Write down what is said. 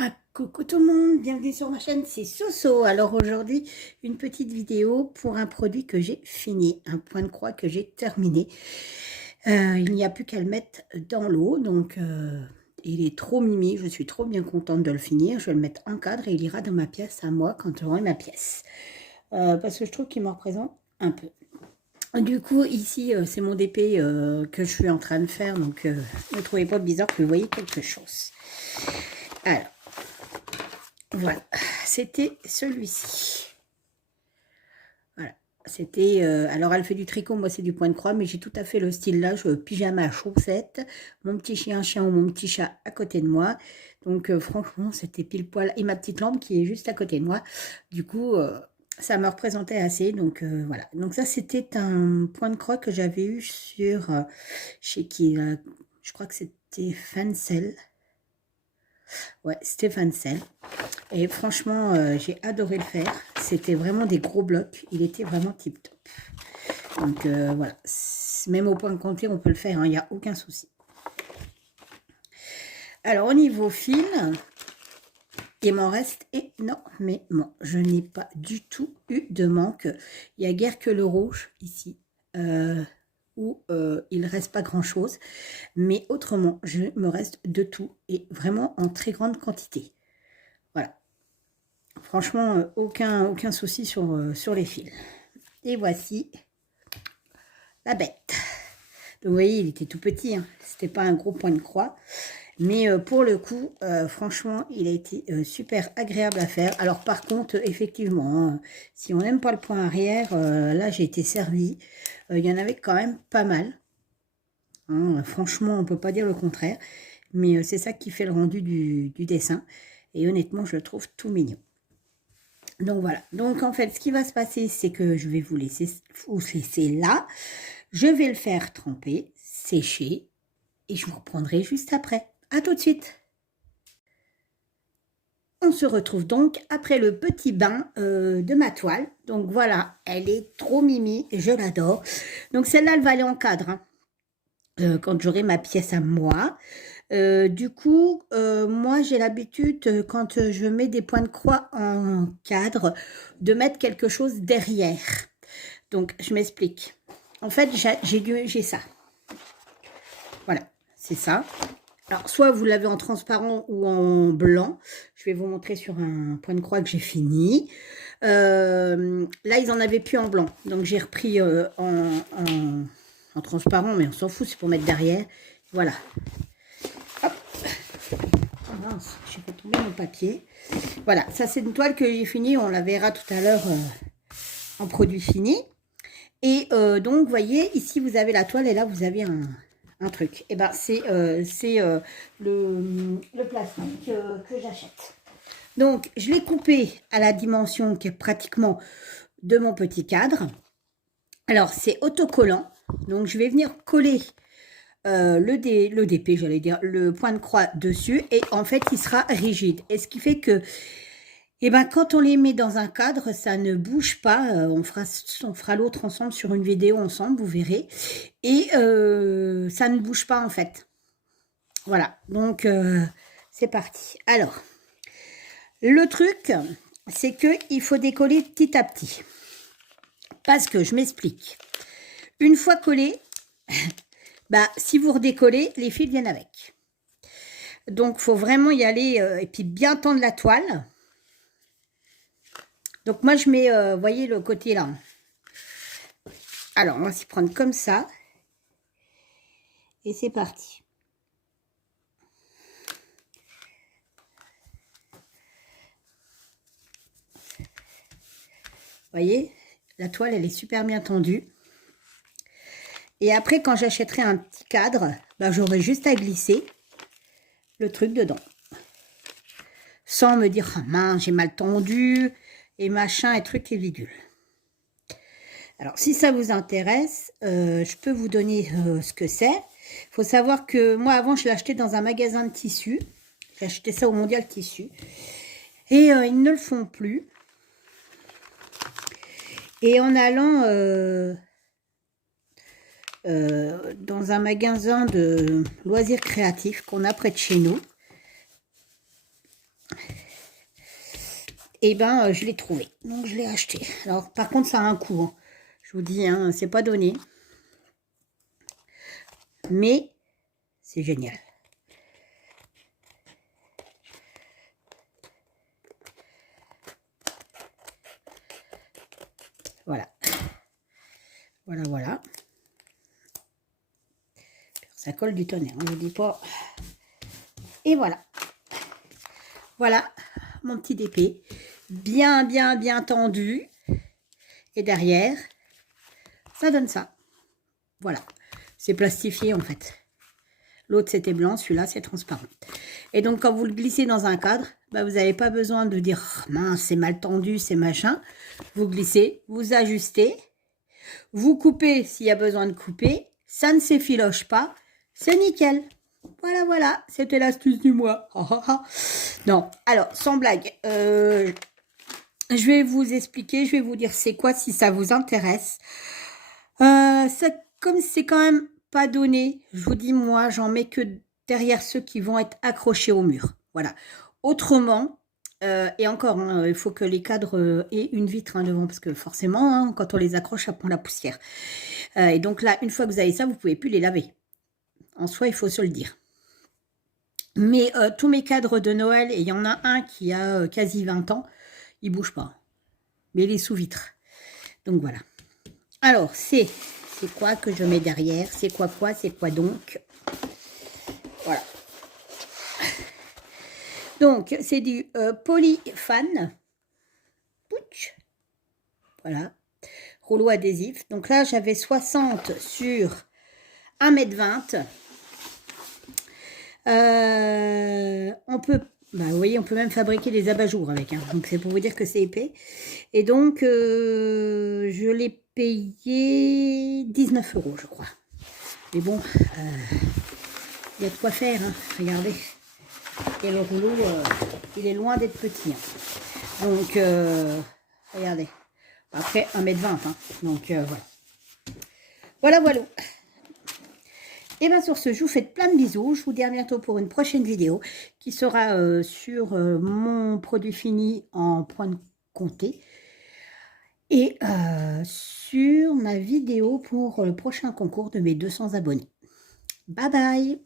Ah, coucou tout le monde, bienvenue sur ma chaîne, c'est Soso. Alors aujourd'hui, une petite vidéo pour un produit que j'ai fini, un point de croix que j'ai terminé. Il n'y a plus qu'à le mettre dans l'eau, donc il est trop mimi, je suis trop bien contente de le finir. Je vais le mettre en cadre et il ira dans ma pièce à moi quand j'aurai ma pièce. Parce que je trouve qu'il me représente un peu. Du coup, ici, c'est mon DP que je suis en train de faire, donc ne trouvez pas bizarre que vous voyez quelque chose. Alors, voilà, c'était celui-ci. Voilà, c'était... alors, elle fait du tricot, moi, c'est du point de croix, mais j'ai tout à fait le style là, je pyjama à chaussettes, mon petit chien ou mon petit chat à côté de moi. Donc, franchement, c'était pile poil. Et ma petite lampe qui est juste à côté de moi. Du coup, ça me représentait assez. Donc, voilà. Donc, ça, c'était un point de croix que j'avais eu sur... chez qui je crois que c'était Fancel. Ouais, Stéphane Sell. Et franchement, j'ai adoré le faire. C'était vraiment des gros blocs. Il était vraiment tip top. Donc voilà. Même au point de compter, on peut le faire. Il n'y a aucun souci. Alors au niveau fil, il m'en reste énormément. Je n'ai pas du tout eu de manque. Il n'y a guère que le rouge ici. Où il ne reste pas grand chose. Mais autrement, je me reste de tout. Et vraiment en très grande quantité. Voilà. Franchement, aucun souci sur les fils. Et voici la bête. Donc, vous voyez, il était tout petit. Hein. C'était pas un gros point de croix. Mais pour le coup, franchement, il a été super agréable à faire. Alors, par contre, effectivement, hein, si on n'aime pas le point arrière, là, j'ai été servie. Il y en avait quand même pas mal. Hein, franchement, on ne peut pas dire le contraire. Mais c'est ça qui fait le rendu du dessin. Et honnêtement, je le trouve tout mignon. Donc voilà, donc en fait ce qui va se passer c'est que je vais vous laisser là, je vais le faire tremper, sécher et je vous reprendrai juste après. À tout de suite. On se retrouve donc après le petit bain de ma toile. Donc voilà, elle est trop mimi, je l'adore. Donc celle-là elle va aller en cadre hein, quand j'aurai ma pièce à moi. Du coup, moi j'ai l'habitude, quand je mets des points de croix en cadre, de mettre quelque chose derrière. Donc, je m'explique. En fait, j'ai ça. Voilà, c'est ça. Alors, soit vous l'avez en transparent ou en blanc. Je vais vous montrer sur un point de croix que j'ai fini. Là, ils en avaient plus en blanc. Donc, j'ai repris en transparent, mais on s'en fout, c'est pour mettre derrière. Voilà. Hop. Oh mince, j'ai fait tomber mon papier. Voilà, ça c'est une toile que j'ai finie. On la verra tout à l'heure en produit fini. Et donc, vous voyez, ici, vous avez la toile et là, vous avez un truc. Et ben, c'est le plastique que j'achète. Donc, je l'ai coupé à la dimension qui est pratiquement de mon petit cadre. Alors, c'est autocollant. Donc, je vais venir coller le DP, j'allais dire, le point de croix dessus. Et en fait, il sera rigide. Et ce qui fait que et ben quand on les met dans un cadre, ça ne bouge pas. On fera l'autre ensemble sur une vidéo ensemble, vous verrez. Et ça ne bouge pas en fait. Voilà, donc c'est parti. Alors, le truc, c'est qu'il faut décoller petit à petit. Parce que, je m'explique. Une fois collé, bah, si vous redécollez, les fils viennent avec. Donc, il faut vraiment y aller et puis bien tendre la toile. Donc, moi, je mets, vous voyez, le côté là. Alors, on va s'y prendre comme ça. Et c'est parti. Vous voyez, la toile, elle est super bien tendue. Et après, quand j'achèterai un petit cadre, ben, j'aurai juste à glisser le truc dedans. Sans me dire, ah mince, j'ai mal tendu, et machin, et truc et bidule. Alors, si ça vous intéresse, je peux vous donner ce que c'est. Il faut savoir que moi, avant, je l'ai acheté dans un magasin de tissus. J'ai acheté ça au Mondial Tissu. Et ils ne le font plus. Et en allant dans un magasin de loisirs créatifs qu'on a près de chez nous, et ben je l'ai trouvé. Donc je l'ai acheté. Alors par contre ça a un coût, hein. Je vous dis, hein, c'est pas donné. Mais c'est génial. Voilà. Voilà, voilà. Ça colle du tonnerre, hein, je vous dis pas. Et voilà. Voilà mon petit DP. Bien, bien, bien tendu. Et derrière, ça donne ça. Voilà. C'est plastifié en fait. L'autre c'était blanc, celui-là c'est transparent. Et donc quand vous le glissez dans un cadre, bah, vous n'avez pas besoin de dire oh, mince, c'est mal tendu, c'est machin. Vous glissez, vous ajustez, vous coupez s'il y a besoin de couper, ça ne s'effiloche pas, c'est nickel. Voilà, voilà, c'était l'astuce du mois. Non, alors sans blague, je vais vous expliquer, je vais vous dire c'est quoi si ça vous intéresse. Comme c'est quand même pas donné, je vous dis moi, j'en mets que derrière ceux qui vont être accrochés au mur. Voilà. Autrement, et encore, hein, il faut que les cadres aient une vitre hein, devant, parce que forcément, hein, quand on les accroche, ça prend la poussière. Et donc là, une fois que vous avez ça, vous ne pouvez plus les laver. En soi, il faut se le dire. Mais tous mes cadres de Noël, et il y en a un qui a quasi 20 ans, il ne bouge pas. Mais il est sous vitre. Donc voilà. Alors, c'est quoi que je mets derrière? C'est quoi, c'est quoi donc? Voilà. Donc, c'est du Polyfan. Pouch. Voilà. Rouleau adhésif. Donc là, j'avais 60 sur 1,20 m. On peut, bah, vous voyez, on peut même fabriquer des abat-jours avec. Hein. Donc, c'est pour vous dire que c'est épais. Et donc, je l'ai payé 19 €, je crois. Mais bon, il y a de quoi faire. Hein. Regardez. Et le rouleau, il est loin d'être petit. Hein. Donc, regardez. Après, 1,20 m. Hein. Donc, voilà. Voilà, voilà. Et bien sur ce, je vous fais plein de bisous. Je vous dis à bientôt pour une prochaine vidéo qui sera sur mon produit fini en point de compter. Et sur ma vidéo pour le prochain concours de mes 200 abonnés. Bye bye!